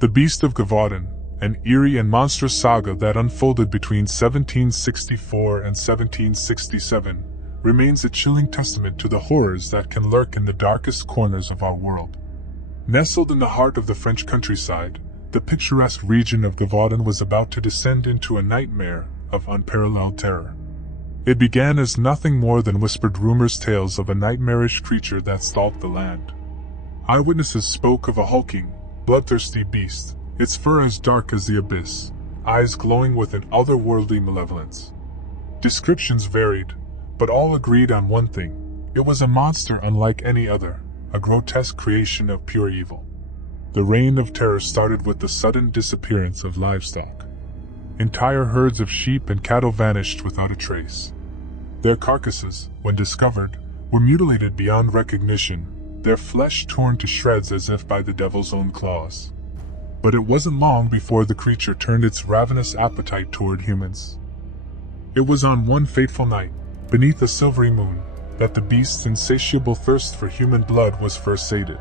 The Beast of Gévaudan, an eerie and monstrous saga that unfolded between 1764 and 1767, remains a chilling testament to the horrors that can lurk in the darkest corners of our world. Nestled in the heart of the French countryside, the picturesque region of Gévaudan was about to descend into a nightmare of unparalleled terror. It began as nothing more than whispered rumors, tales of a nightmarish creature that stalked the land. Eyewitnesses spoke of a hulking, bloodthirsty beast, its fur as dark as the abyss, eyes glowing with an otherworldly malevolence. Descriptions varied, but all agreed on one thing: it was a monster unlike any other, a grotesque creation of pure evil. The reign of terror started with the sudden disappearance of livestock. Entire herds of sheep and cattle vanished without a trace. Their carcasses, when discovered, were mutilated beyond recognition, their flesh torn to shreds as if by the devil's own claws. But it wasn't long before the creature turned its ravenous appetite toward humans. It was on one fateful night, beneath a silvery moon, that the beast's insatiable thirst for human blood was first sated.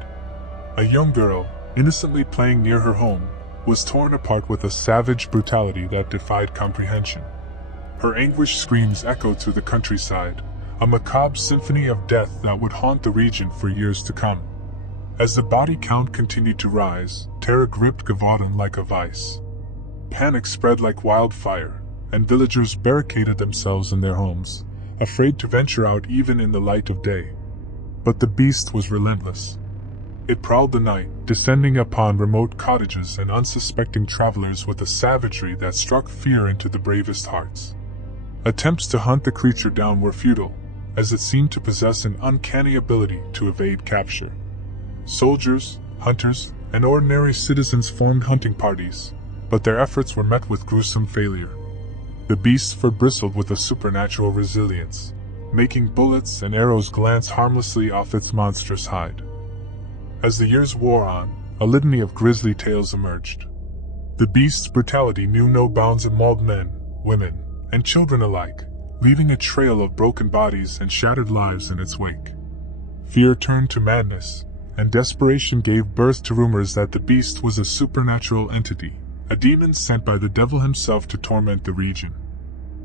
A young girl, innocently playing near her home, was torn apart with a savage brutality that defied comprehension. Her anguished screams echoed through the countryside, a macabre symphony of death that would haunt the region for years to come. As the body count continued to rise, terror gripped Gévaudan like a vice. Panic spread like wildfire, and villagers barricaded themselves in their homes, afraid to venture out even in the light of day. But the beast was relentless. It prowled the night, descending upon remote cottages and unsuspecting travelers with a savagery that struck fear into the bravest hearts. Attempts to hunt the creature down were futile, as it seemed to possess an uncanny ability to evade capture. Soldiers, hunters, and ordinary citizens formed hunting parties, but their efforts were met with gruesome failure. The beast's fur bristled with a supernatural resilience, making bullets and arrows glance harmlessly off its monstrous hide. As the years wore on, a litany of grisly tales emerged. The beast's brutality knew no bounds and mauled men, women, and children alike, leaving a trail of broken bodies and shattered lives in its wake. Fear turned to madness, and desperation gave birth to rumors that the beast was a supernatural entity, a demon sent by the devil himself to torment the region.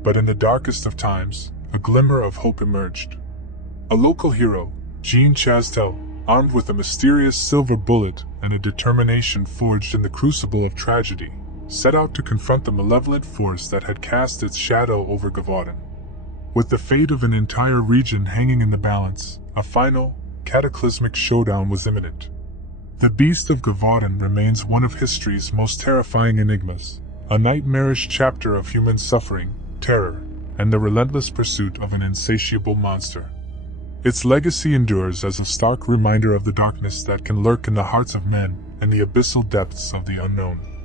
But in the darkest of times, a glimmer of hope emerged. A local hero, Jean Chastel, armed with a mysterious silver bullet and a determination forged in the crucible of tragedy, set out to confront the malevolent force that had cast its shadow over Gévaudan. With the fate of an entire region hanging in the balance, a final, cataclysmic showdown was imminent. The Beast of Gévaudan remains one of history's most terrifying enigmas, a nightmarish chapter of human suffering, terror, and the relentless pursuit of an insatiable monster. Its legacy endures as a stark reminder of the darkness that can lurk in the hearts of men and the abyssal depths of the unknown.